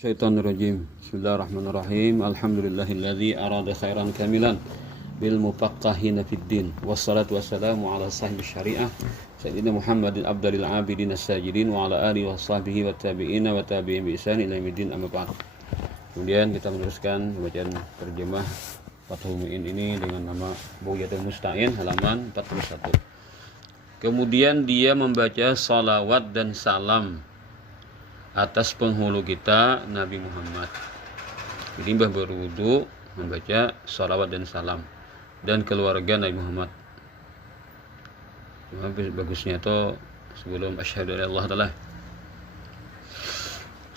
Syaitanirrajim. Bismillahirrahmanirrahim. Alhamdulillahilladzi arada khairan kamilan bil mufaqqahina fid din. Wassalatu wassalamu ala sahibi syariah Sayyidina Muhammadin abdalil abidin as-sajidin wa ala alihi wa sahbihi wa tabi'ina wa tabi'in bi ihsan ila yaumil din, amma ba'd. Kemudian kita meneruskan bacaan terjemah Fathul Mu'in ini dengan nama Bughyatul Musta'in halaman 41. Kemudian dia membaca salawat dan salam atas penghulu kita Nabi Muhammad. Jadi mbah berwudu membaca salawat dan salam dan keluarga Nabi Muhammad. Bagusnya itu sebelum asyhadu an la ilaha illallah,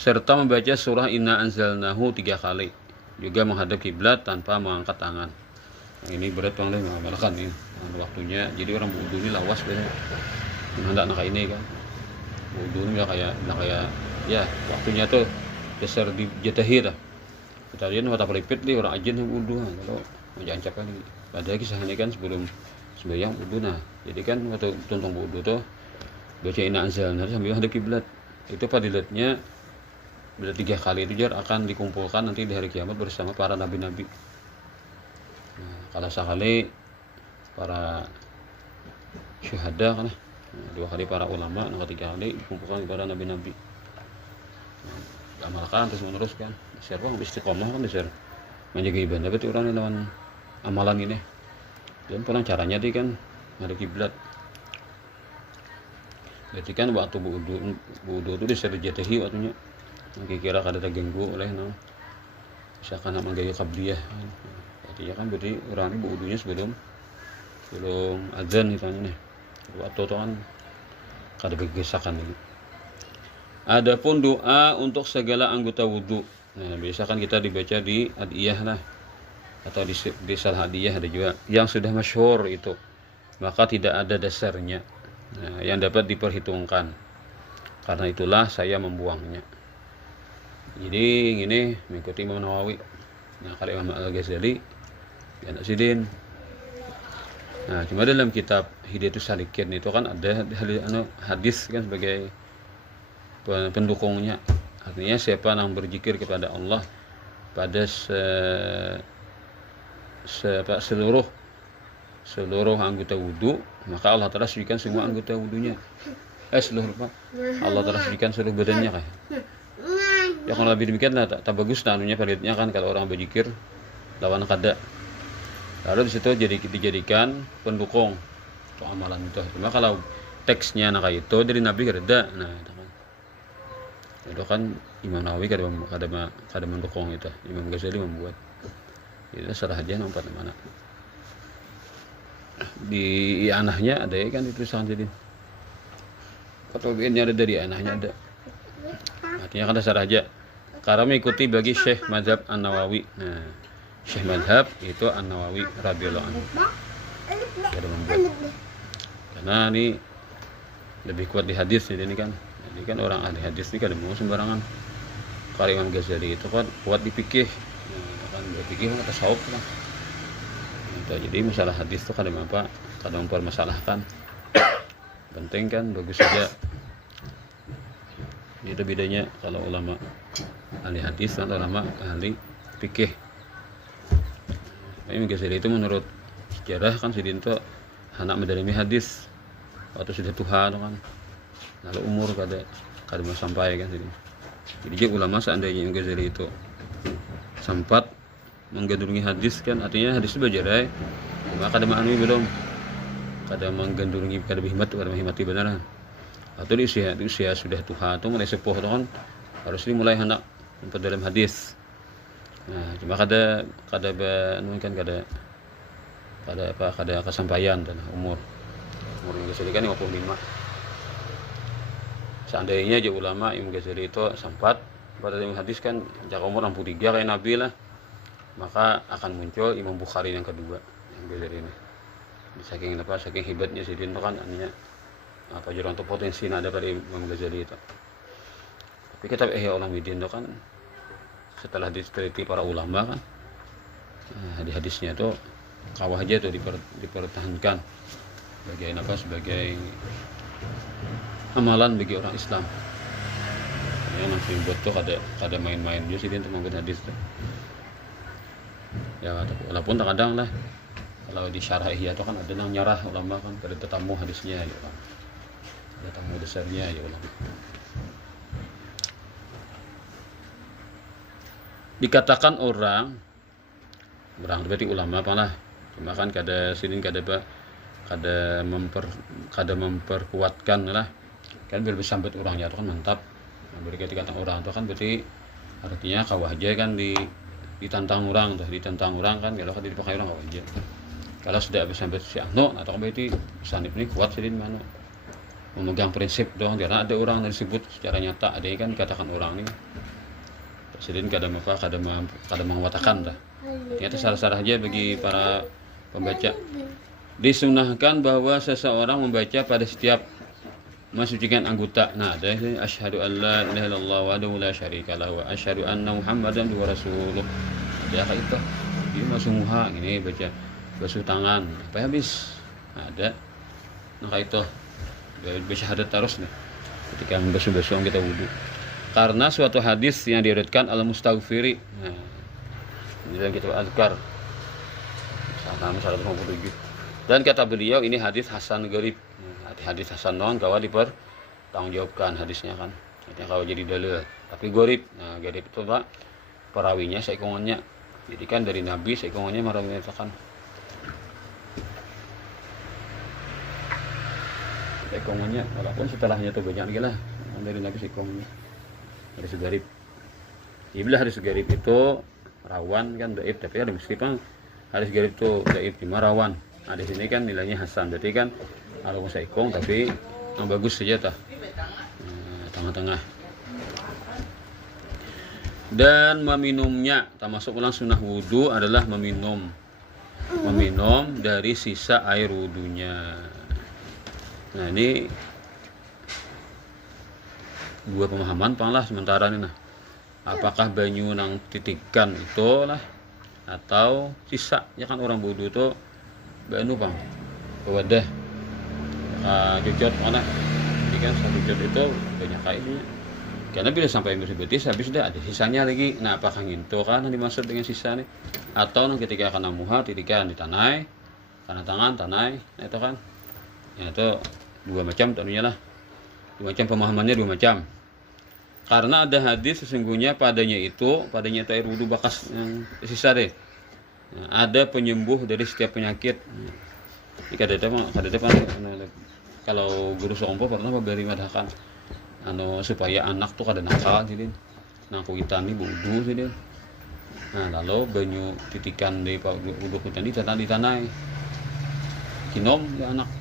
serta membaca surah Inna Anzalnahu 3 kali, juga menghadap kiblat tanpa mengangkat tangan. Ini berat banget mengamalkan ini waktunya. Jadi orang wudu ini lawas bener. Hendak ini kan. Wudu ini kayak ya waktunya tuh dasar di jatahi dah. Kita lihat mata pelipit nih orang ajen yang wudu. Kalau menjancap kan ada kisah ini kan sebelum sembahyang wudu. Nah, jadi kan waktu tuntung wudu tuh baca Inna Anzalna sambil hadap kiblat. Itu fadilatnya bila 3 kali itu jar akan dikumpulkan nanti di hari kiamat bersama para nabi-nabi. Nah, kalau sekali para syuhada kan, 2 kali para ulama, nah 3 kali dikumpulkan para nabi-nabi. Amalkan terus meneruskan. Siapa yang istiqomah kan besar menjaga ibadah berarti orang lawan amalan ini. Dan pernah caranya dia kan ada kiblat. Berarti kan waktu wudu itu diserjatahi waktunya. Kira-kira kada terganggu oleh misalkan nama gaya qabliyah. Berarti kan berarti orang ini wudunya sebelum azan ditanya nih. Waktu itu kan kada bergesakan lagi. Adapun doa untuk segala anggota wudu. Nah, biasa kan kita dibaca di adiyah lah atau di salah adiyah ada juga yang sudah masyhur itu. Maka tidak ada dasarnya. Nah, yang dapat diperhitungkan. Karena itulah saya membuangnya. Jadi ini mengikuti Imam Nawawi. Nah, kalau Imam Al-Ghazali ya anak sidin. Nah, cuma dalam kitab Hidayatus Salikin itu kan ada hadis kan sebagai pendukungnya. Artinya siapa yang berzikir kepada Allah pada seluruh anggota wudu, maka Allah Ta'ala sucikan semua anggota wudunya. Allah Ta'ala sucikan seluruh badannya kan. Ya kalau lebih demikian lah tak bagus nanunya palitnya kan kalau orang berzikir lawan kada. Lalu di situ dijadikan pendukung untuk amalan itu. Cuma kalau teksnya nak itu dari Nabi kada. Nah, itu kan Imam Nawawi kada mendukung itu. Imam Ghazali membuat. Itu salah aja nampak mana. Di anahnya ada ya kan ditulisan jadi. Fotonya ada dari anahnya ada. Artinya kan dasar aja. Karena mengikuti bagi Syekh Mazhab An-Nawawi. Nah, Syekh Mazhab itu An-Nawawi radhiyallahu anhu. Kada membuat. Karena ini lebih kuat di hadis jadi ini kan. Jadi kan orang ahli hadis ini kada mau sembarangan. Kalau Imam Ghazali itu kan kuat di fikih. Nah, kan berfikih kan tasawuf lah. Nah, jadi masalah hadis itu kada mempermasalahkan. Penting kan bagus saja. Itu bedanya kalau ulama ahli hadis dan ulama ahli fikih. Imam Ghazali itu menurut sejarah kan sidin itu anak mendalami hadis waktu sudah tua kan. Lalu umur kada mau sampai kan jadi ulama seandainya Imam Ghazali itu sempat menggandrungi hadis kan artinya hadis itu belajar maka kada ma'ani belum kada menggandrungi kada menghimati benar atau di usia sudah tua atau mulai sepuh itu kan harus dimulai hendak dalam hadis. Nah, cuma kada kesampaian dan umur Imam Ghazali kan 55. Seandainya aja ulama Imam Ghazali itu sempat pada dalam hadis kan jika umur 63 kayak Nabi lah, maka akan muncul Imam Bukhari yang kedua Imam Ghazali ini. Saking hebatnya sidin itu kan artinya apa jurang untuk potensi ada pada Imam Ghazali itu. Tapi kitab Ihya Ulumuddin itu kan setelah diteliti para ulama kan hadis-hadisnya itu kawah aja tuh dipertahankan sebagai amalan bagi orang Islam. ya langsung buat tuh kada main-main juga sih dia untuk membuat hadis tuh ya. Walaupun terkadang lah kalau di syarah Ihya itu kan ada yang nyarah ulama kan kada tetamu hadisnya ya kan, ada tamu dasarnya ya ulama. Dikatakan orang berarti ulama apa lah, cuma kan kada sini kada memperkuatkan lah kan, biar bisa sampai orangnya itu kan mantap. Berarti kata orang itu kan berarti artinya kawah aja kan ditantang orang tuh, ditantang orang kan kalau kan dipakai orang kawah aja. Kalau sudah bisa sampai si Ano atau berarti sanib ini kuat sih mana memegang prinsip dong, karena ada orang yang disebut secara nyata, ada yang kan dikatakan orang ini presiden kada mengatakan dah. Ternyata salah-salah aja bagi para pembaca. Disunahkan bahwa seseorang membaca pada setiap mensucikan anggota. Nah, ada asyhadu alla ilaha illallah wa la syarika lahu wa asyhadu anna muhammadan rasuluh. Ya kayak itu. Dia masuk muha ini baca basuh tangan sampai habis. Nah, ada. Nah, kayak itu. Baca hadat terus nih. Ketika membasuh-basuh kita wudu. Karena suatu hadis yang diriwayatkan al-mustaghfiri. Nah, ini yang kita azkar. Salah 157. Dan kata beliau ini hadis hasan gharib. Hadis hasan non kawa dipertanggungjawabkan hadisnya kan. Artinya kawa jadi dalil. Tapi gharib. Nah, gharib itu Pak perawinya saikongannya. Jadi kan dari Nabi saikongannya merawikan. Saikongannya walaupun setelahnya tuh banyak lagi lah. Dari Nabi saikongannya. Hadis gharib. Ibadah hadis gharib itu rawan kan dhaif, tapi ada meskipun hadis gharib itu dhaif cuma rawan. Nah, di sini kan nilainya hasan. Berarti kan kalau saikong tapi yang bagus saja tah. Tengah-tengah. Dan meminumnya termasuk ulang sunnah wudu adalah meminum dari sisa air wudunya. Nah, ini dua pemahaman panglah sementara ini nah. Apakah banyu nang titikan itu lah atau sisa ya kan orang wudu itu banu bang wadah cucot mana, jadi kan satu cucot itu banyak kali karena bila sampai betis habis dah ada sisanya lagi. Nah, apakah itu kan yang dimaksud dengan sisa nih atau ketika kena muha titikan di tanai karena tangan tanai, nah itu kan ya itu dua macam tentunya lah, dua macam pemahamannya dua macam. Karena ada hadis sesungguhnya padanya itu air wudu bekas yang sisa deh. Nah, ada penyembuh dari setiap penyakit. Ini kadang kalau guru sompo pernah memberi madakan supaya anak tuh kada nakal jadi nang kuitan ini wudu jadi. Nah, lalu banyu titikan di wudu kuitan di tanah kinom ya anak.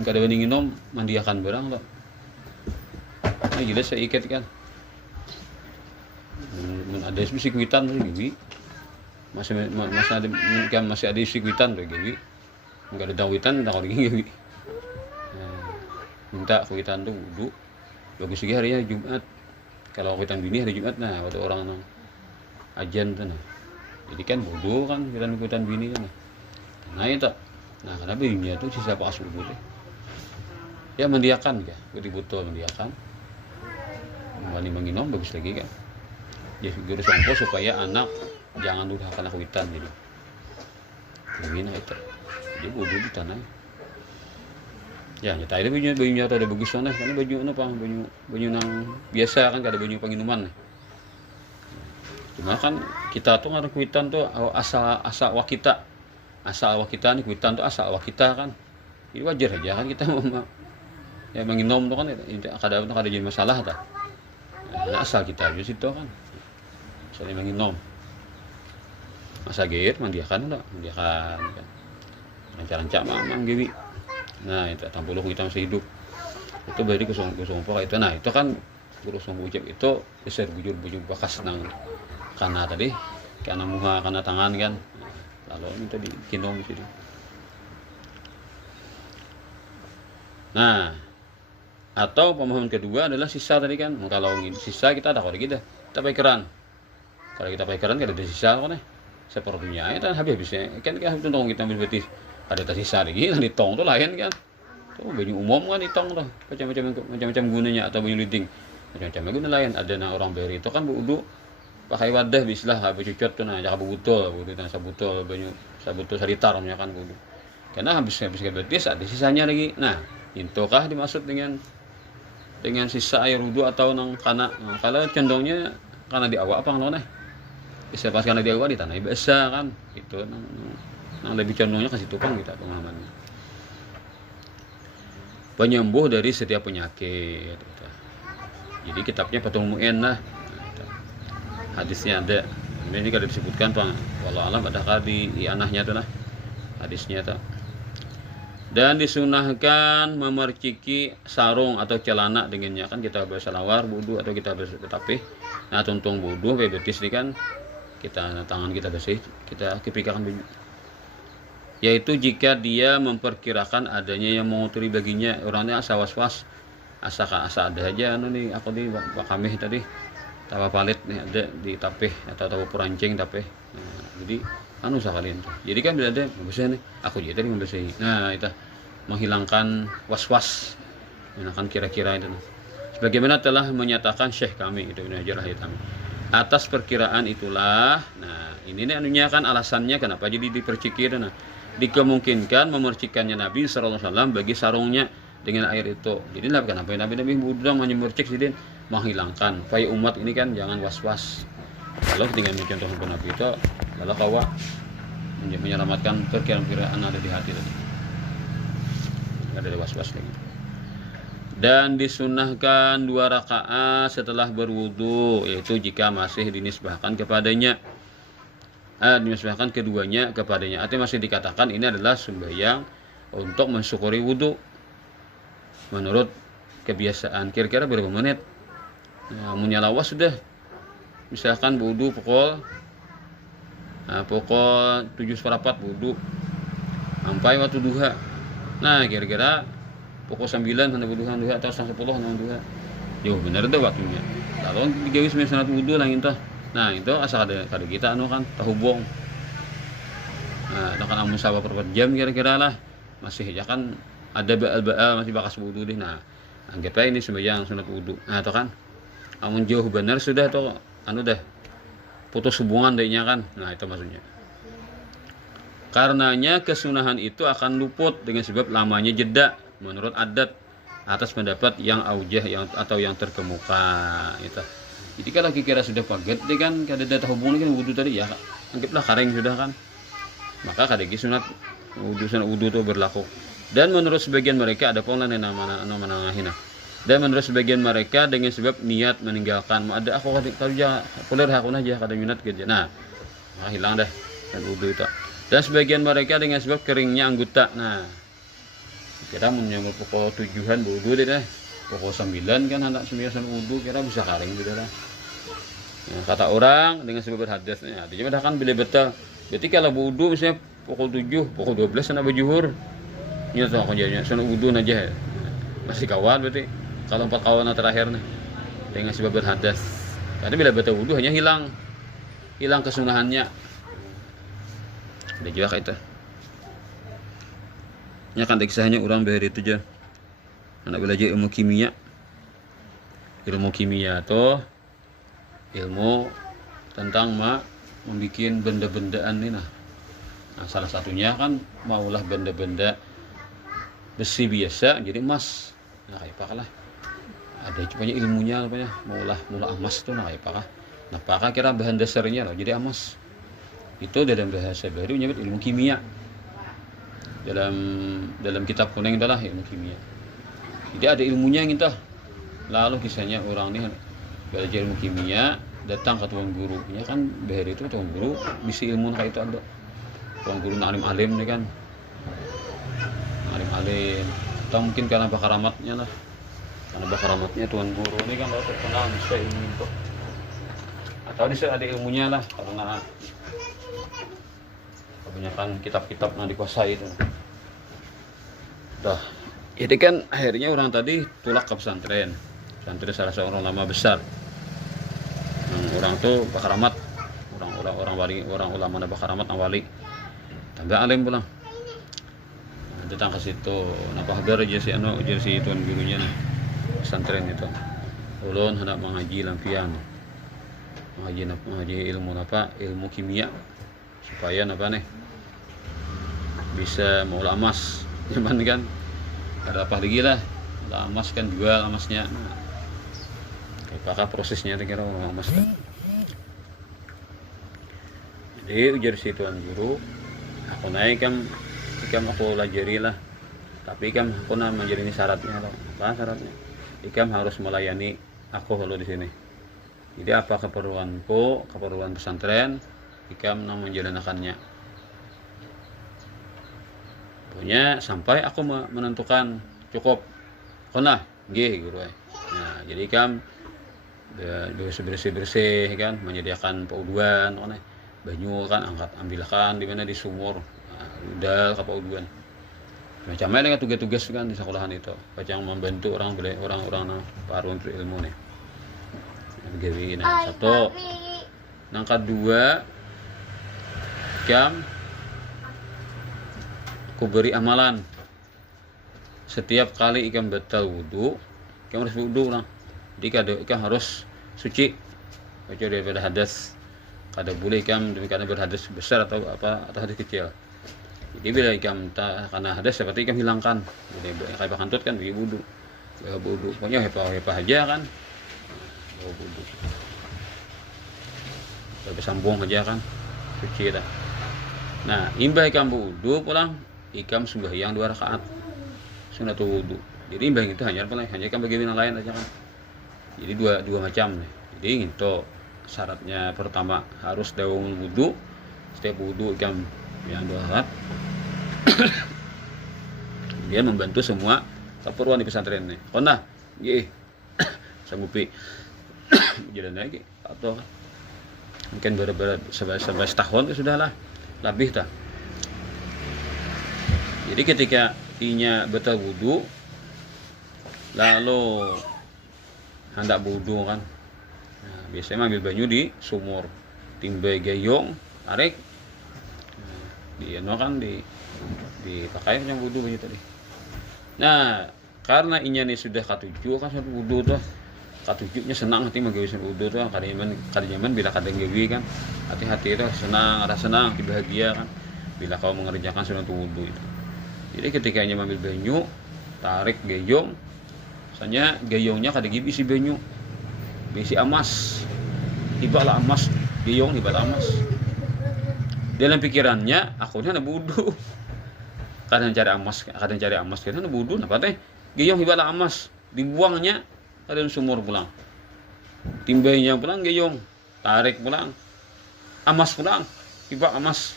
Kada banding kinom mandiakan barang loh. Nah, jelas saya ikat kan. Ada sikwitan lagi. Masih ada sikwitan lagi. Enggak ada dawitan tak lagi gitu. Minta kuitan tuh wudu. Bagus juga harinya Jumat. Kalau kuitan bini hari Jumat nah waktu orang ajan tuh nah. Jadi kan wudu kan kuitan bini kan. Nah, itu. Nah, karena bininya tuh sisa pas wudu deh. Ya mendiakan ya, betul mendiakan. Wani menginom bagus lagi kan. Ya guru sompo supaya anak jangan lupa kena kuitan jadi. Begini itu. Jadi wudu di tanah. Ya nyata itu bajunya ada bagus sana karena baju apa baju nang biasa kan kada baju penginuman. Cuma kan kita tuh ngaruh kuitan tuh asal wakita. Asal wakita nih kuitan tuh asal wakita kan. Ini wajar aja kan kita mau ya menginom tuh kan kada jadi masalah ta. Nah, asal kita aja situ kan saling menginom masa geir mandiakan kan rancang mamang gibi. Nah, itu 60 kita masih hidup itu berarti kesompo itu. Nah, itu kan kesompo ucap itu besar bujur bekas nang karena tadi karena muka karena tangan kan. Lalu ini tadi kinom di sini. Nah, atau pemahaman kedua adalah sisa tadi kan. Kalau sisa kita ada kalau kita pakai keran. Kalau kita pakai keran kada ada sisa kan sepertinya itu habisnya kan tong kita berarti ada sisa lagi di tong tuh lain kan. Tuh baju umum kan di tong tuh macam-macam gunanya atau baju leading. macam-macam guna lain. Ada na orang beri itu kan wudu pakai wadah bislah cucot tuh nah jangan butol wudu nah sabutol banyak sabutol saritar kan wudu karena habis betis ada sisanya lagi. Nah intukah dimaksud dengan sisa air wudu atau nang kana nah, kalau condongnya karena di awak apa ngeloneh bisa pas karena di awak di tanah biasa kan itu nang lebih condongnya kasih tukang kita pengalamannya penyembuh dari setiap penyakit gitu. Jadi kitabnya Fathul Mu'in lah hadisnya ada ini kalau disebutkan Pak walau alam ada di anahnya tuh lah hadisnya tuh. Dan disunahkan memerciki sarung atau celana dengannya kan kita bersalawar wudu atau kita bertapih nah tuntung wudu betis ini kan kita tangan kita bersih kita kepikakan baju yaitu jika dia memperkirakan adanya yang menguturi baginya orangnya asa was-was asa ada aja nih aku di bakamih tadi tawa palit nih ada di tapih atau tawa perancing tapih nah, jadi anu sekalian jadi kan bila ada membersih nih aku jadi tadi membersih nah itu menghilangkan was-was menghilangkan kira-kira itu sebagaimana telah menyatakan Syekh kami itu Ibnu Hajar Al-Haytami atas perkiraan itulah nah ini nih anunya kan alasannya kenapa jadi diperciki nah dikemungkinkan memercikannya Nabi SAW bagi sarungnya dengan air itu jadi lah kenapa Nabi udang hanya mercik sidin menghilangkan supaya umat ini kan jangan was-was kalau dengan mencontohkan Nabi itu lalu kawa menyelamatkan perkiraan ada di hati tadi nggak ada was-was lagi. Dan disunahkan 2 rakaat setelah berwudu yaitu jika masih dinisbahkan kepadanya dinisbahkan keduanya kepadanya artinya masih dikatakan ini adalah sembahyang untuk mensyukuri wudu menurut kebiasaan kira-kira berapa menit menyalawas sudah misalkan wudu pukul 7:04 wudu sampai waktu duha nah kira-kira pukul 9 sampai duha atau 10 sampai duha yo bener itu waktunya lalu digawe sunat wudu lah itu nah itu asal ada kita anu kan tahubung nah kan amun sawa per jam kira-kira lah masih ya kan ada baal masih bakas wudu deh nah anggap aja ini sembahyang sunat wudu nah itu kan amun jauh benar sudah tuh anu dah putus hubungan dehnya kan nah itu maksudnya karenanya kesunahan itu akan luput dengan sebab lamanya jeda menurut adat atas pendapat yang aujah atau yang terkemuka itu jadi kalau kira sudah paget deh kan kada ada hubungan kan wudu tadi ya anggaplah kareng sudah kan maka kadegi sunat wudu itu berlaku dan menurut sebagian mereka ada pun lain nama dan menurut sebagian mereka dengan sebab niat meninggalkan ada aku kalau jangan kuliah aku aja kada minat kerja nah hilang dah dan wudu itu dan sebagian mereka dengan sebab keringnya anggota nah kita menyambut pukul 7-an wudu deh pukul 9 kan anak 9 wudu kira bisa kering gitu lah nah, kata orang dengan sebab berhadas nah artinya kan bila betul berarti kalau wudu misalnya pukul 7 pukul 12 sana berjuhur ini tuh aku jadinya sana wudu aja masih kawan berarti kalau 4 kawan terakhir nih dengan sebab berhadas karena bila betul wudu hanya hilang kesunahannya ada juga kayak itu nya kan kisahnya orang bahari itu aja anak belajar ilmu kimia tuh ilmu tentang membikin benda-bendaan ini nah salah satunya kan maulah benda-benda besi biasa jadi emas nah kayak apa lah ada cupanya ilmunya apanya maulah emas tuh nah kayak apa nah apakah kira bahan dasarnya loh jadi emas itu dalam bahasa baru menyebut ilmu kimia dalam kitab kuning adalah ilmu kimia jadi ada ilmunya gitu lalu kisahnya orang ini belajar ilmu kimia datang ke tuan gurunya kan bahari itu tuan guru bisa ilmu kayak itu ada tuan guru alim nih kan alim atau mungkin karena bakaramatnya lah karena bakaramatnya tuan guru ini kan lalu terkenal bisa ilmu itu atau bisa ada ilmunya lah karena kebanyakan kitab-kitab yang dikuasai itu jadi kan akhirnya orang tadi tulak ke pesantren salah seorang ulama besar orang tuh bakaramat orang wali orang ulama bakaramat yang wali tambah alim pulang datang ke situ napa habar aja si tuan gurunya pesantren itu ulun hendak mengaji lampian, mengaji ilmu apa, ilmu kimia, supaya apa nih bisa mau emas. Cuman kan ada apa lagi lah, emas kan jual emasnya. Nah, apakah prosesnya kira mau emas kan? Jadi ujar si tuan guru, aku naik kan aku pelajari lah, tapi kan aku nak menjadi ini syaratnya loh. Apa syaratnya? Ikam harus melayani aku kalau di sini. Jadi apa keperluan pesantren, ikam nak menjalankannya. Pokoknya sampai aku menentukan cukup. Kena, nggih guru. Nah, jadi ikam bersih kan, menyediakan pauduan, banyu kan ambilkan di mana di sumur. Nah, udah ke pauduan. Macamnya dengan tugas-tugas kan di sekolahan itu, yang membantu orang-orang paruh untuk ilmu nih. Begini, nah satu, yang kedua, aku beri amalan. Setiap kali ikam batal wudu, ikam harus wudu lah. Jadi ikam harus suci, kecuali daripada hadas. Kada boleh ikam demikian berhadas besar atau hadas kecil. Jadi bila ikam karena hadas seperti ikam hilangkan. Jadi kayak kantut kan bagi wudu. Pokoknya hepa aja kan. Bawa wudu. Kalau sambung aja kan suci dah. Nah, imbah ikam wudu pulang ikam sembahyang 2 rakaat. Sunatul wudu. Jadi imbah itu hanya ikam bagi yang lain aja kan. Jadi dua macam nih. Jadi itu syaratnya pertama harus daun wudu. Setiap wudu ikam yang 2 rakaat. Dia membantu semua keperluan di pesantren ini. Kona, nggih. Sanggupi jalan lagi atau mungkin beberapa 11 tahun itu sudahlah lebih dah. Jadi ketika inya batal wudu lalu hendak wudu kan. Nah, biasanya ambil banyu di sumur, timbai gayung, tarik. Kan dipakai yang wudu banyak tadi. Nah, karena inya nih sudah katujuh kan sudah wudu tuh. Katujuhnya senang hati menggawi wudu tuh. Kadang bila kadang gawi kan hati-hati itu senang, rasa senang, bahagia kan bila kau mengerjakan sunat wudu itu. Jadi ketika inya ambil banyu, tarik gayung, misalnya gayungnya kadang isi banyu, isi emas, tibalah emas, gayung tibalah emas. Dalam pikirannya akhirnya nak wudu. Kadang cari emas kita nak wudu apa teh? Gayung hibala emas, dibuangnya ke dalam sumur pulang. Timbainya pulang gayung, tarik pulang. Emas pulang, tiba emas.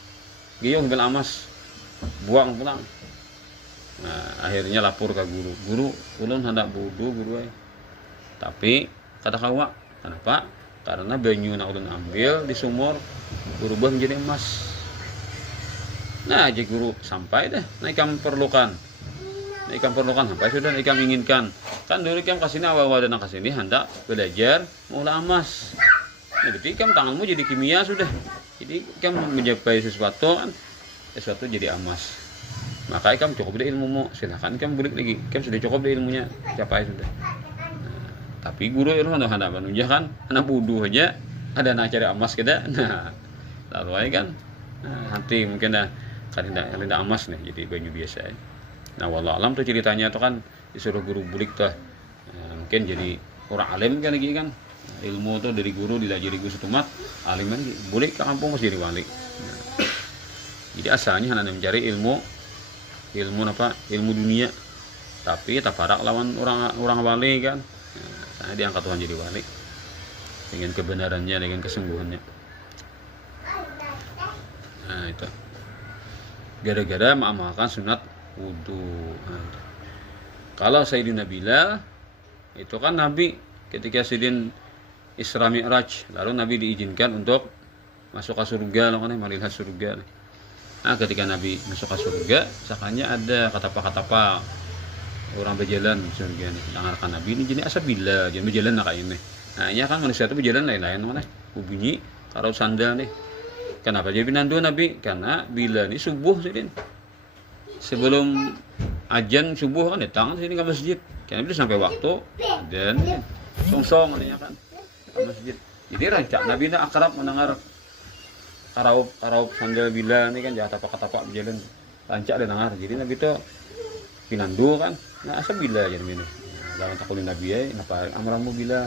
Gayung hibala emas, buang pulang. Nah, akhirnya lapor ke guru. Guru, ulun hendak wudu guru. Tapi kata kawa, kenapa? Karena banyu nak ulun ambil di sumur berubah menjadi emas. Nah, jadi guru sampai dah, nah ikam perlukan sampai sudah ikam inginkan. Kan dulu ikam kasini awal-awal dan kasini hendak belajar mula emas. Nah, jadi ikam tanganmu jadi kimia sudah. Jadi ikam mencapai sesuatu kan, sesuatu jadi emas. Maka ikam cukup di ilmumu, silakan ikam balik lagi. Ikam sudah cukup di ilmunya, capai sudah. Nah, tapi guru itu hendak menunjukkan anak wudu aja ada nak cari emas kita. Nah, lalu aja kan. Nah, nanti mungkin dah kada emas nih jadi banyu biasa. Nah, wallah alam tuh ceritanya tuh kan disuruh guru bulik tuh. Nah, mungkin jadi orang alim kan lagi kan. Ilmu tuh dari guru dilajari guru setumat, alim kan bulik ke kampung masih jadi wali. Nah, jadi asalnya hanya mencari ilmu dunia. Tapi taparak lawan orang wali kan. Nah, saya diangkat Tuhan jadi wali dengan kebenarannya, dengan kesungguhannya. Nah, itu gara-gara mengamalkan sunat wudu. Nah, kalau Sayyidina Bilal itu kan Nabi ketika Sayyidin Isra Mi'raj, lalu Nabi diizinkan untuk masuk ke surga, loh kan melihat surga. Nah, ketika Nabi masuk ke surga, sakanya ada kata-kata orang berjalan surga nih. Dengarkan Nabi ini jenis asal Bilal, jangan berjalan nak ini. Nah, ini kan manusia itu berjalan lain-lain mana? Bunyi karo sandal nih. Kenapa jadi pinandu Nabi? Karena bila ini subuh sedin. Sebelum ajan subuh kan datang sini ke masjid. Karena itu sampai waktu dan songsong katanya kan ke masjid. Jadi rancak Nabi na akrab mendengar karaup sambil bila ini kan jahat tapak berjalan rancak dia dengar. Jadi Nabi itu pinandu kan, nah asal bila jadi ini. Lawan takulin Nabi ya, kenapa amramu bila?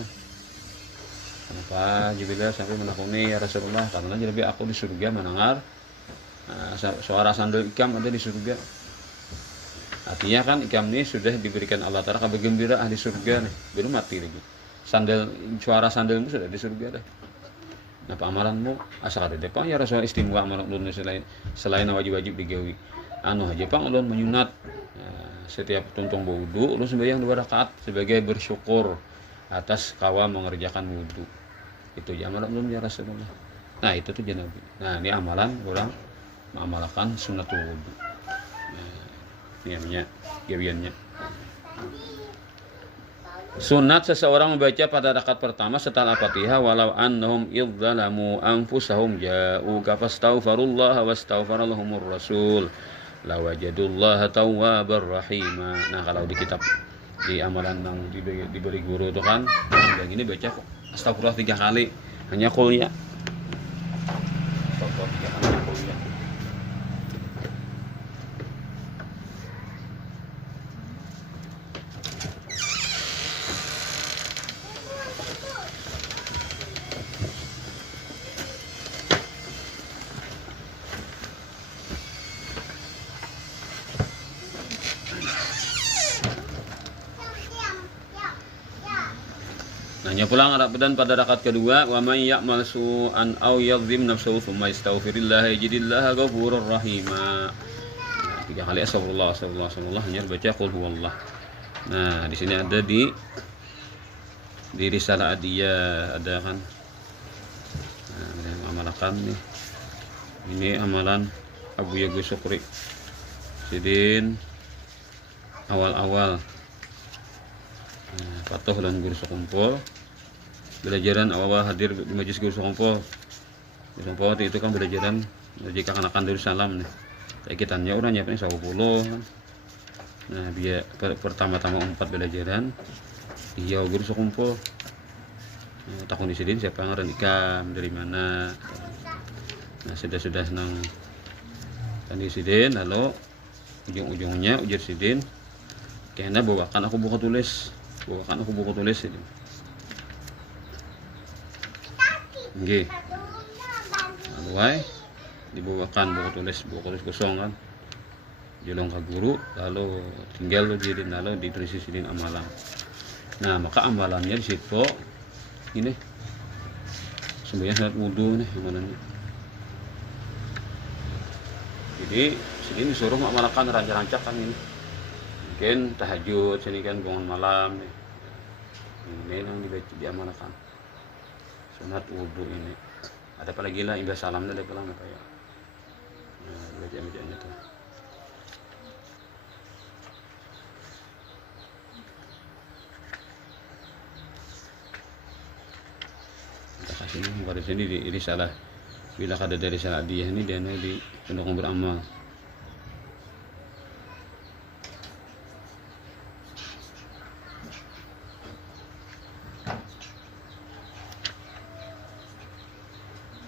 Kenapa Jibril sampai menakuni ya Rasulullah? Karena jadi aku di surga mendengar suara sandal ikam ada di surga. Artinya kan ikam ini sudah diberikan Allah Ta'ala kabar gembira ahli surga nih, belum mati lagi. Suara sandal itu sudah di surga dah. Apa amalanmu? Asal ada depan ya Rasulullah istimewa amalan ulun selain wajib-wajib digawi. Anu aja Pak ulun menyunat setiap tuntung wudu ulun sembahyang 2 rakaat sebagai bersyukur atas kawa mengerjakan wudu. Itu ya amalan ulun ya Rasulullah. Nah itu tuh Nabi. Nah ini amalan orang mengamalkan sunnatul wudu. Ini namanya gawiannya. Sunat seseorang membaca pada rakaat pertama setelah Fatihah walau annahum idzalamu anfusahum ja'uka fastaghfirullah wastaghfaralahumur rasul lawajadullaha tawwabar rahima. Nah kalau di kitab di amalan yang diberi guru itu kan yang ini baca astagfirullah 3 kali hanya qul ya. Astagfirullah 3 kali qul ya. Nanya pulang dan pada rakaat kedua wa may ya'mal su'an aw yadhlim nafsuhu thumma yastaghfirillah yajidillaha ghafurur rahima. Nah, 3 kali astagfirullah hanya baca qul huwallah. Nah, di sini ada di risalah adiyah ada kan. Nah, yang amalkan nih. Ini amalan Abu Yagus Syukri. Sidin awal-awal patuh dan guru sekumpul belajaran awal hadir di majelis guru sekumpul itu kan belajaran jika akan Darussalam nih kitannya orang nyiapin 10 kan. Nah biar pertama-tama 4 belajaran iya guru sekumpul takun di sini siapa yang ikam dari mana. Nah sudah senang kan di sini lalu ujung-ujungnya ujar sidin kayaknya bawakan aku buku tulis ini. Nggih. Lalu dibawakan buku tulis kosong kan. Jolong ke guru lalu tinggal jadi lalu ditulis sidin amalan. Nah, maka amalannya di situ ini sembahyang salat wudu nih amalannya. Jadi sini disuruh mengamalkan rancak-rancak kan ini. Mungkin tahajud sini kan bangun malam nih. Ini yang diamalkan sunat wudu ini. Ada apa lagi lah imbas salamnya ada pelang apa ya. Nah, baca-bacanya tuh. Kita kasih ini pada sini di salah bila ada dari salah dia ini dia di pendukung beramal.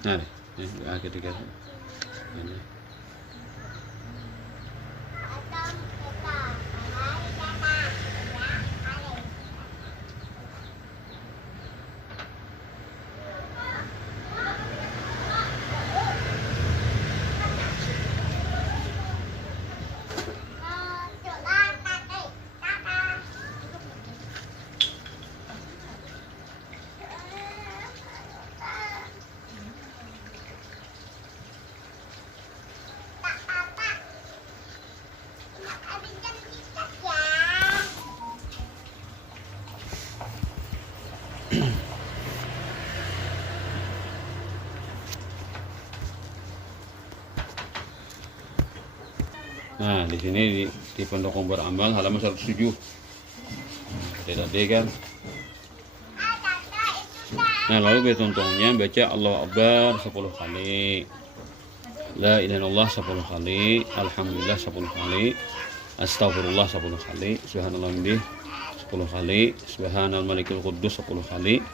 Nah, ini ketiga. Ini. Nah, di sini di Pendukung Beramal halaman 107. Tadi kan. Nah, lalu contohnya baca Allah Akbar 10 kali. La ilaha illallah 10 kali, alhamdulillah 10 kali, astagfirullah 10 kali, subhanallah 10 10 kali, subhanal malikul quddus 10 kali.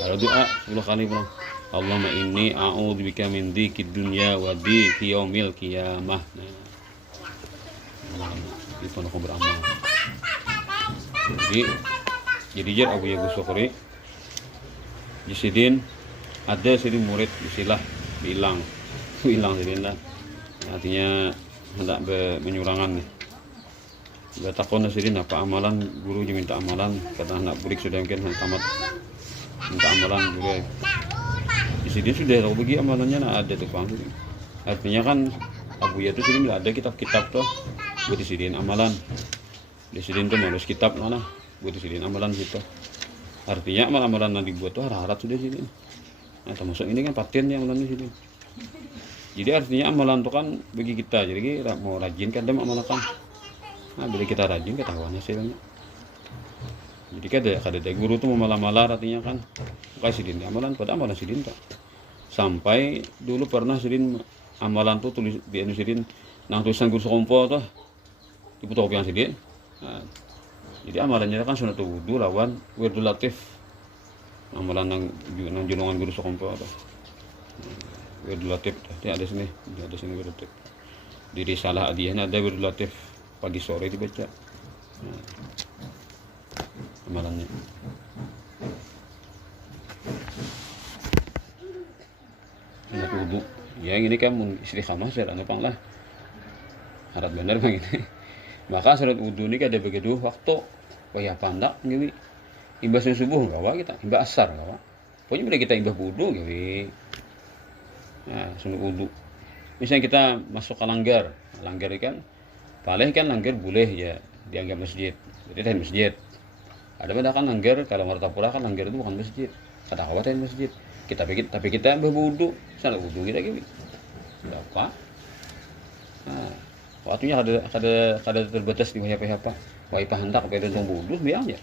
Kalau doa 10 kali pulang. Allahumma inni a'udzubika min dzikid dunya wa dziki yaumil qiyamah. Nah, itu aku beramal. Jadi jar Abu Yagus Sokori Jisidin ada sidin murid bisilah hilang sidin lah, artinya hendak menyurangan nih. Takon sidin apa amalan guru juga minta amalan, kata anak burik sudah mungkin tamat minta amalan guru. Jisidin sudah tahu bagi amalannya nah ada tuh bang. Artinya kan Abu Ya itu sidin nggak ada kitab-kitab tuh buat disidin amalan. Disidin tuh nulis kitab mana buat disidin amalan gitu. Artinya amalan-amalan yang dibuat tuh harap sudah sini. Nah termasuk ini kan paten yang amalan di sini. Jadi artinya amalan itu kan bagi kita. Jadi mau rajin kan dia amalkan. Nah bila kita rajin ketahuan hasilnya. Jadi kada guru tuh memalah-malah artinya kan. Kayak sidin amalan pada amalan sidin tak. Sampai dulu pernah sidin amalan tuh tulis di sidin nang tulisan guru sekompo tuh diputar kopian sidin. Nah, jadi amalannya kan sunat wudu lawan wirdul latif. Amalan nang junungan guru sekompo atau wirdul latif. Ada sini wirdul latif. Di risalah adiyah ada wirdul latif pagi sore dibaca. Nah, amalannya. Sunat wudu. Ya ini kan istiqamah saya anu pang lah. Harap benar bang ini. Maka sunat wudu ini kada begitu waktu kaya pandak gini. Imbas subuh gawa kita, imbas asar gawa. Pokoknya bila kita imbas wudu gini. Nah, sunat wudu. Misalnya kita masuk ke langgar kan paling kan langgar boleh ya dianggap masjid. Jadi kan masjid. Ada beda kan langgar kalau Martapura kan langgar itu bukan masjid. Kata kawasan masjid. Tapi kita imbas wudu, sunat wudu kita gini. Berapa? Nah, waktunya kada terbatas di apa wajib hendak pada tong wudu biang aja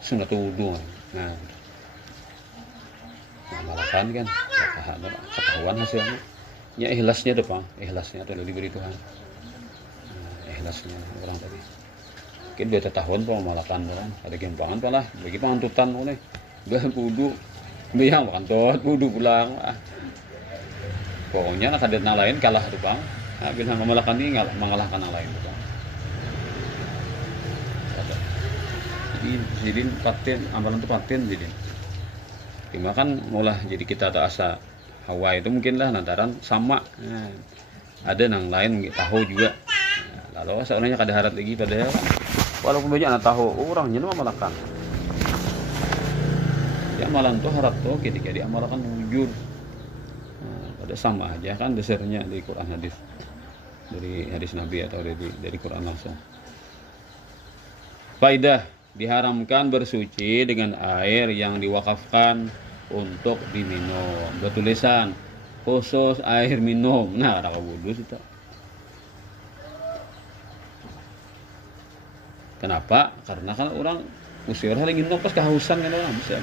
sunat wudu. Nah malakan kan ketahuan hasilnya ya ikhlasnya depan ikhlasnya atau diberi Tuhan. Ikhlasnya orang tadi mungkin dia tahun pun malakan kan ada gempangan lah bagi pantutan oleh bah wudu biang makan tot wudu pulang pokoknya nak ada lain kalah tuh bang. Nah, bila memalahkan ini mengalahkan yang lain. Jadi paten amalan itu paten jadi. Cuma kan mulai jadi kita tak asa Hawa itu mungkin lah lantaran sama. Nah, ada yang lain tahu juga. Nah, lalu sebenarnya kada harap lagi pada walaupun banyak anak tahu orangnya memalahkan. Ya amalan itu harap tuh ketika diamalkan wujud. Nah, pada sama aja kan dasarnya di Quran hadis. Dari hadis Nabi atau dari Quran langsung. Faidah, diharamkan bersuci dengan air yang diwakafkan untuk diminum. Bertulisan khusus air minum. Nah, ada wudu itu. Kenapa? Karena kan orang usia lagi minum pas kehausan kan orang bisa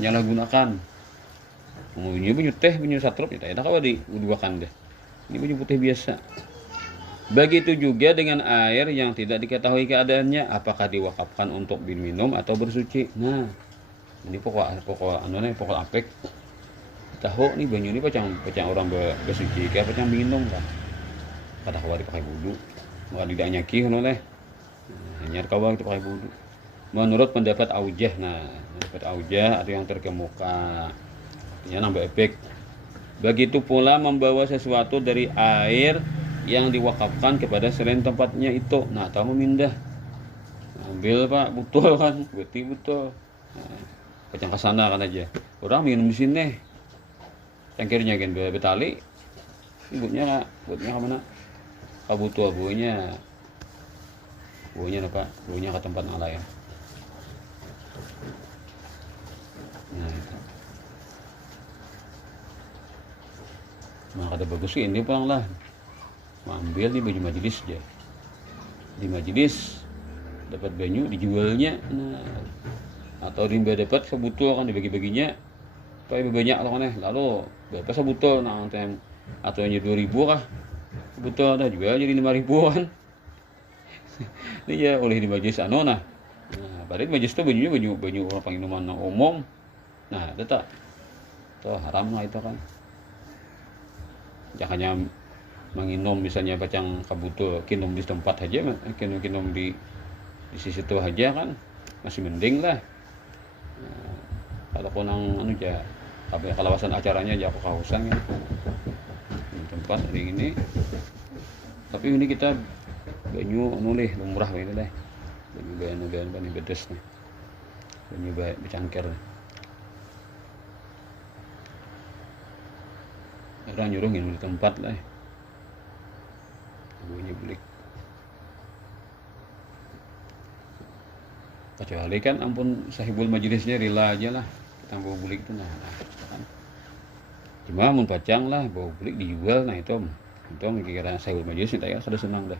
menyalahgunakan. Bunyi teh, bunyi satrup itu ada kalau diuduakan deh. Ini baju putih biasa. Begitu juga dengan air yang tidak diketahui keadaannya, apakah diwakafkan untuk minum atau bersuci. Nah, ini pokok apek. Tahu nih banyu ini pacang orang bersuci, kayak pacang minum kan. Kata kawal dipakai wudu, maka tidak nyaki oleh. Hanya kawal itu pakai wudu. Menurut pendapat Aujah, atau yang terkemuka, ini nambah efek. Begitu pula membawa sesuatu dari air yang diwakafkan kepada selain tempatnya itu. Nah, tahu memindah. Ambil Pak, betul kan? Betul. Nah, kacang ke sana kan aja. Orang minum di sini. Cangkirnya kan betali. Buatnya ke mana? Kabutuh buahnya. Buahnya apa? Buahnya ke tempat yang lain. Nah, itu. Nah, kada bagus sih ini pulang lah. Ambil nih baju majelis aja. Di majelis dapat banyu dijualnya. Nah, atau rimba dapat sebutul kan dibagi-baginya. Tapi banyak lah kan lalu berapa sebutul nah atau hanya 2.000 kah? Sebutul ada juga jadi 5.000-an. Ini ya oleh di majlis anona. Nah, padahal majlis itu baju orang penginoman umum. Nah, itu tak haram lah itu kan. Jangan hanya menginum misalnya bacang kabutul, kinum di tempat aja, kinum di sisi itu aja kan masih mending lah. Nah, kalau konang anu aja apa kalawasan acaranya aja kehausan gitu. Di tempat hari ini. Tapi ini kita banyu nulih lumrah ini deh. Banyu banyu bedes nih. Banyu bercangkir. Orang nyuruh nginum di tempat lah. Bunyi bulik. Kecuali kan ampun sahibul majelisnya rela aja lah kita bawa bulik itu nah kan. Cuma mun pacang lah bawa bulik dijual nah itu kira sahibul majelis kita ya sudah senang dah.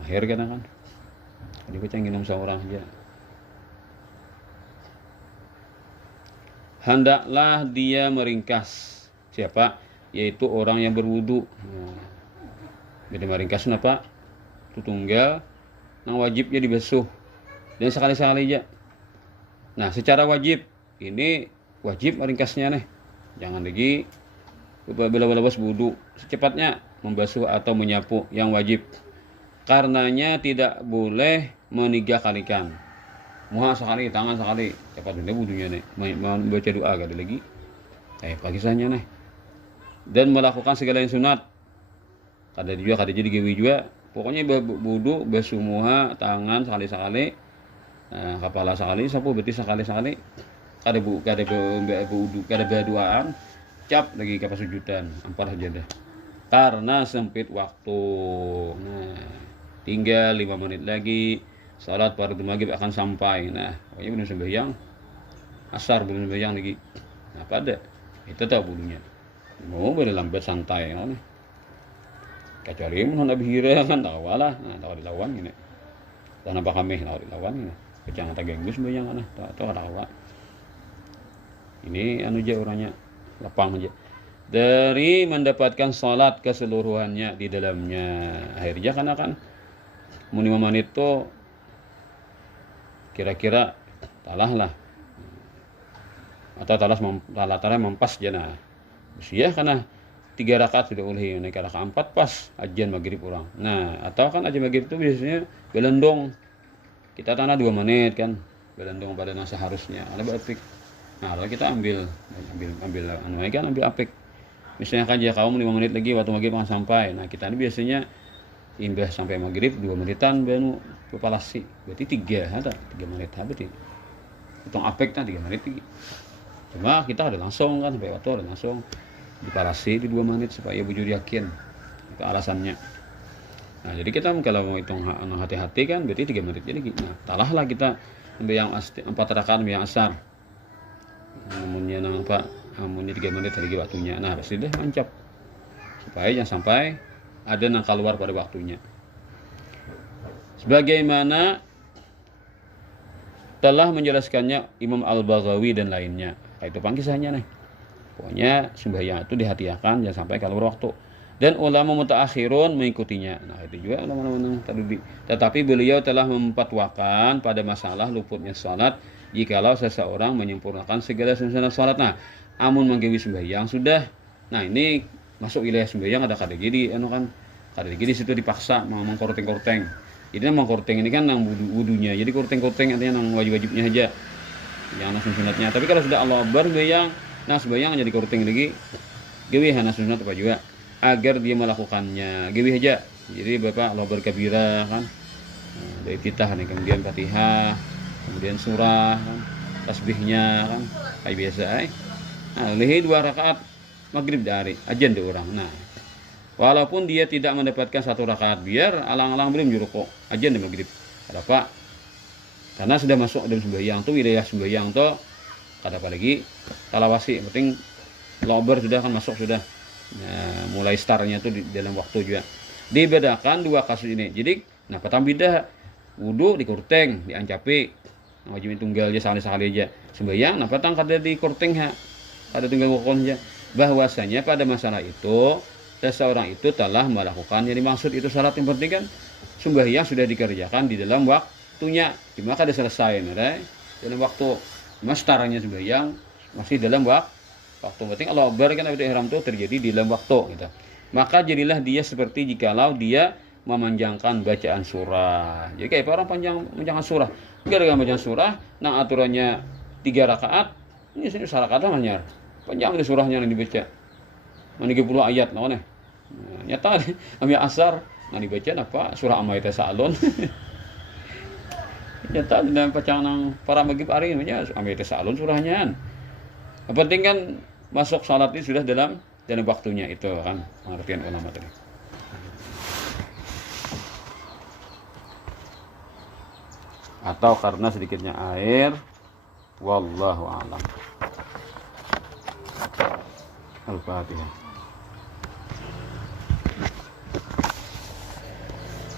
Mahir kan. Jadi pacang nginum seorang aja. Hendaklah dia meringkas siapa? Yaitu orang yang berwudu. Beda meringkas kenapa? Itu tunggal yang wajibnya dibasuh dan sekali-sekali aja. Nah, secara wajib ini wajib meringkasnya nih. Jangan lagi bela-bela wudu secepatnya membasuh atau menyapu yang wajib. Karenanya tidak boleh meniga-kalikan. Muha sekali, tangan sekali. Cepat dulu wudunya nih. Mau baca doa gak ada lagi. Pagi saja nih. Dan melakukan segala yang sunat. Kada jadi gawe juga. Pokoknya wudu basuh muha, tangan sekali-sekali. Nah, kepala sekali, sapu berarti sekali-sekali. Kada wudu, kada berdoaan. Cap lagi ke pasujudan, ampar aja dah. Karena sempit waktu. Nah, tinggal 5 menit lagi salat fardhu maghrib akan sampai. Nah, pokoknya belum sembahyang. Asar belum sembahyang lagi. Nah, pada itu tahu bulunya. Mau berlambat santai kan. Kecuali mun Nabi Hira kan tahu lah. Nah, tahu dilawan ini. Dan apa kami tahu dilawan ini. Jangan tak ganggu sembahyang kan. Tahu ada awak. Ini anu aja orangnya lapang aja. Dari mendapatkan salat keseluruhannya di dalamnya. Akhirnya kan mun 5 menit itu kira-kira talah lah. Atau talah mempas jana. Usia karena 3 rakaat sudah oleh naik rakaat 4 pas ajian maghrib orang. Nah, atau kan ajian maghrib itu biasanya belendong. Kita tanah 2 menit kan. Belendong pada nasa harusnya. Ada apik. Nah, kalau kita ambil anu kan ambil apik. Misalnya kan jika kaum 5 menit lagi waktu maghrib akan sampai. Nah, kita ini biasanya imbah sampai maghrib 2 menitan baru kepalasi. Berarti 3 ada 3 menit berarti. Hitung apik kan 3 menit lagi. Cuma kita ada langsung kan sampai waktu ada langsung dipalasi di 2 menit supaya bujur yakin. Itu alasannya. Nah, jadi kita kalau mau hitung hati-hati kan berarti 3 menit. Jadi nah, talahlah kita ambil yang 4 rakaat yang asar. Namunnya nampak amunnya 3 menit lagi waktunya. Nah, pasti deh mancap. Supaya jangan sampai ada yang keluar pada waktunya. Sebagaimana telah menjelaskannya Imam Al-Baghawi dan lainnya. Nah, itu kisahnya nih. Pokoknya sembahyang itu dihati-hatikan jangan sampai keluar waktu. Dan ulama mutaakhirun mengikutinya. Nah, itu juga ulama-ulama tadi. Tetapi beliau telah memfatwakan pada masalah luputnya salat jikalau seseorang menyempurnakan segala sunnah salat. Nah, amun menggawi sembahyang sudah. Nah, ini masuk wilayah sembahyang ada kada gini kan. Kada gini situ dipaksa mau mengkorteng-korteng. Jadi mengkorteng ini kan yang wudunya. Jadi korteng-korteng artinya yang wajib-wajibnya aja. Yang sunatnya. Tapi kalau sudah Allah Akbar sembahyang, nah sembahyang jadi korteng lagi. Gawi hana sunat apa juga agar dia melakukannya. Gawi aja. Jadi Bapak Allah berkabira kan. Nah, dari titah nih kemudian Fatihah, kemudian surah kan, tasbihnya kan kayak biasa Nah, lehi 2 rakaat maghrib dari ajan di orang. Nah, walaupun dia tidak mendapatkan 1 rakaat biar alang-alang belum jurukok ajan di maghrib. Ada apa? Karena sudah masuk dalam sembahyang tuh wilayah sembahyang tuh kada apa lagi talawasi penting lober sudah kan masuk sudah. Nah, mulai startnya tuh di dalam waktu juga. Dibedakan 2 kasus ini. Jadi, nah petang beda wudu di kurteng, diancapi. Nah, wajib tunggal aja sekali-sekali aja. Sembahyang nah petang kada di kurteng ha. Kada tunggal wokonnya. Bahwasanya pada masalah itu seseorang itu telah melakukan yang dimaksud itu salat yang penting kan sembahyang sudah dikerjakan di dalam waktunya, maka sudah selesai, dalam waktu. Mas setaranya sembahyang masih dalam waktu. Penting Allah Akbar kan Takbiratul Ihram itu terjadi di dalam waktu gitu. Maka jadilah dia seperti jikalau dia memanjangkan bacaan surah. Jadi kayak orang panjangkan surah. Gara-gara bacaan surah, nah aturannya 3 rakaat, ini rakaat namanya. Panjang di surahnya yang dibaca. 30 ayat namanya. Nah, nyata ambil asar nah dibaca apa surah Amma itu salon. Nyata dalam bacaan para maghrib hari ini Amma itu salon surahnya. Yang penting kan masuk salat ini sudah dalam waktunya itu kan pengertian ulama tadi. Atau karena sedikitnya air, wallahu a'lam. Al-Fatihah.